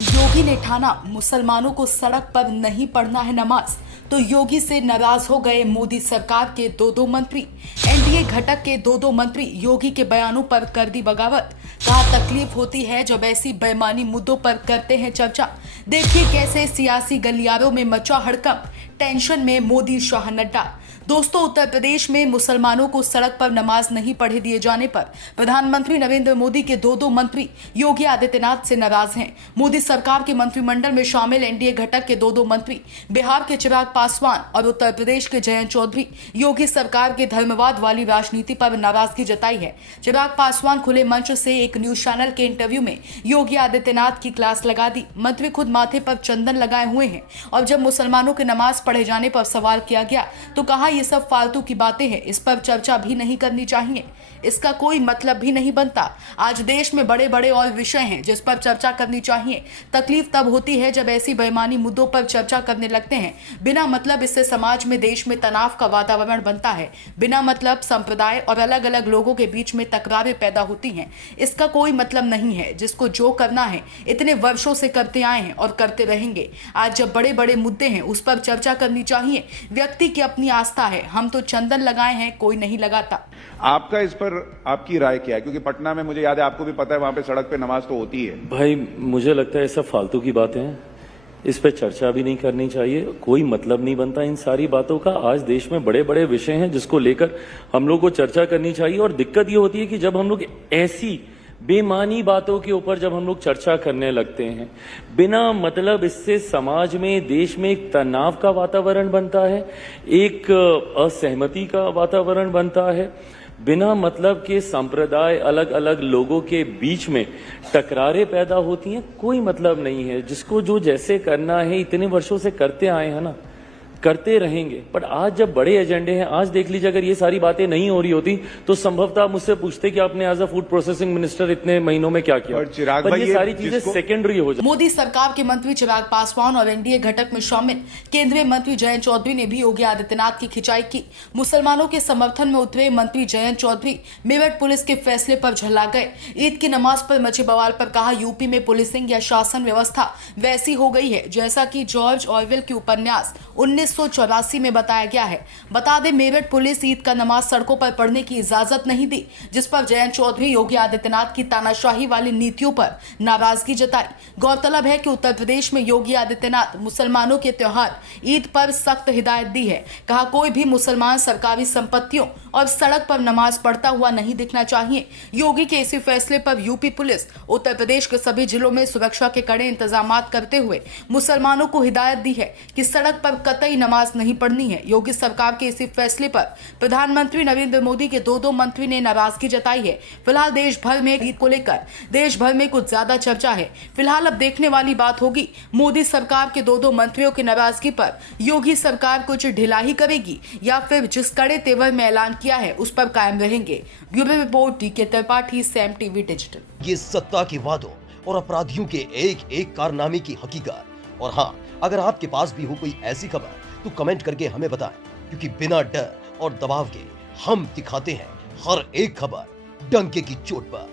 योगी ने ठाना मुसलमानों को सड़क पर नहीं पढ़ना है नमाज, तो योगी से नाराज हो गए मोदी सरकार के दो मंत्री। एनडीए घटक के दो मंत्री योगी के बयानों पर कर दी बगावत। कहा तकलीफ होती है जब ऐसी बेईमानी मुद्दों पर करते हैं चर्चा। देखिए कैसे सियासी गलियारों में मचा हड़कंप, टेंशन में मोदी शाह नड्डा। दोस्तों, उत्तर प्रदेश में मुसलमानों को सड़क पर नमाज नहीं पढ़े दिए जाने पर प्रधानमंत्री नरेंद्र मोदी के दो मंत्री योगी आदित्यनाथ से नाराज हैं। मोदी सरकार के मंत्रिमंडल में शामिल एनडीए घटक के दो मंत्री बिहार के चिराग पासवान और उत्तर प्रदेश के जयंत चौधरी योगी सरकार के धर्मवाद वाली राजनीति पर नाराजगी जताई है। चिराग पासवान खुले मंच से एक न्यूज चैनल के इंटरव्यू में योगी आदित्यनाथ की क्लास लगा दी। मंत्री खुद माथे पर चंदन लगाए हुए हैं और जब मुसलमानों के नमाज पढ़े जाने पर सवाल किया गया तो कहा ये सब फालतू की बातें हैं, इस पर चर्चा भी नहीं करनी चाहिए, इसका कोई मतलब भी नहीं बनता। आज देश में बड़े बड़े और विषय हैं जिस पर चर्चा करनी चाहिए। तकलीफ तब होती है जब ऐसी बेईमानी मुद्दों पर चर्चा करने लगते हैं बिना मतलब। इससे समाज में देश में तनाव का वातावरण बनता है। बिना मतलब संप्रदाय और अलग अलग लोगों के बीच में तकरारें पैदा होती हैं। इसका कोई मतलब नहीं है। जिसको जो करना है इतने वर्षों से करते आए हैं और करते रहेंगे। आज जब बड़े बड़े मुद्दे हैं उस पर चर्चा करनी चाहिए। व्यक्ति की अपनी आस्था है, हम तो चंदन लगाए हैं, कोई नहीं लगाता। आपका इस पर आपकी राय क्या है? क्योंकि पटना में मुझे याद है, आपको भी पता है, वहां पे सड़क पे नमाज तो होती है। भाई मुझे लगता है ये सब फालतू की बातें हैं, इस पे चर्चा भी नहीं करनी चाहिए। कोई मतलब नहीं बनता इन सारी बातों का। आज देश में बड़े बड़े विषय हैं जिसको लेकर हम लोग को चर्चा करनी चाहिए। और दिक्कत ये होती है कि जब हम लोग ऐसी बेमानी बातों के ऊपर जब हम लोग चर्चा करने लगते हैं बिना मतलब, इससे समाज में देश में एक तनाव का वातावरण बनता है, एक असहमति का वातावरण बनता है। बिना मतलब के संप्रदाय, अलग अलग लोगों के बीच में टकरारें पैदा होती हैं। कोई मतलब नहीं है। जिसको जो जैसे करना है इतने वर्षों से करते आए हैं ना, करते रहेंगे। पर आज जब बड़े एजेंडे हैं, आज देख लीजिए, अगर ये सारी बातें नहीं हो रही होती तो संभवतः मुझसे पूछते कि आपने as a food processing minister इतने महीनों में क्या किया। पर ये सारी चीजें सेकेंडरी हो जाती। मोदी सरकार के मंत्री चिराग पासवान और एनडीए घटक में शामिल केंद्रीय मंत्री जयंत चौधरी ने भी योगी आदित्यनाथ की खिंचाई की। मुसलमानों के समर्थन में उतरे मंत्री जयंत चौधरी मेरठ पुलिस के फैसले पर झल्ला गए। ईद की नमाज पर मचे बवाल पर कहा यूपी में पुलिसिंग या शासन व्यवस्था वैसी हो गई है जैसा कि जॉर्ज ऑरवेल के उपन्यास 1984 में बताया गया है। बता दें, मेरठ पुलिस ईद का नमाज सड़कों पर पढ़ने की इजाजत नहीं दी, जिस पर जयंत चौधरी योगी आदित्यनाथ की तानाशाही वाली नीतियों पर नाराजगी जताई। गौरतलब है कि उत्तर प्रदेश में योगी आदित्यनाथ मुसलमानों के त्योहार ईद पर सख्त हिदायत दी है। कहा कोई भी मुसलमान सरकारी संपत्तियों और सड़क पर नमाज पढ़ता हुआ नहीं दिखना चाहिए। योगी के इसी फैसले पर यूपी पुलिस उत्तर प्रदेश के सभी जिलों में सुरक्षा के कड़े इंतजाम करते हुए मुसलमानों को हिदायत दी है कि सड़क पर कतई नमाज नहीं पढ़नी है। योगी सरकार के इसी फैसले पर प्रधानमंत्री नरेंद्र मोदी के दो मंत्री ने नाराजगी जताई है। फिलहाल देश भर में ईद को लेकर देश भर में कुछ ज्यादा चर्चा है। फिलहाल अब देखने वाली बात होगी मोदी सरकार के दो मंत्रियों की नाराजगी पर योगी सरकार कुछ ढिलाई करेगी या फिर जिस कड़े तेवर में ऐलान किया है उस पर कायम रहेंगे। ब्यूरो रिपोर्ट टीके त्रिपाठी, सैम टीवी डिजिटल। ये सत्ता के वादों और अपराधियों के एक एक कारनामे की हकीकत। और हाँ, अगर आपके पास भी हो कोई ऐसी खबर तो कमेंट करके हमें बताएं, क्योंकि बिना डर और दबाव के हम दिखाते हैं हर एक खबर डंके की चोट पर।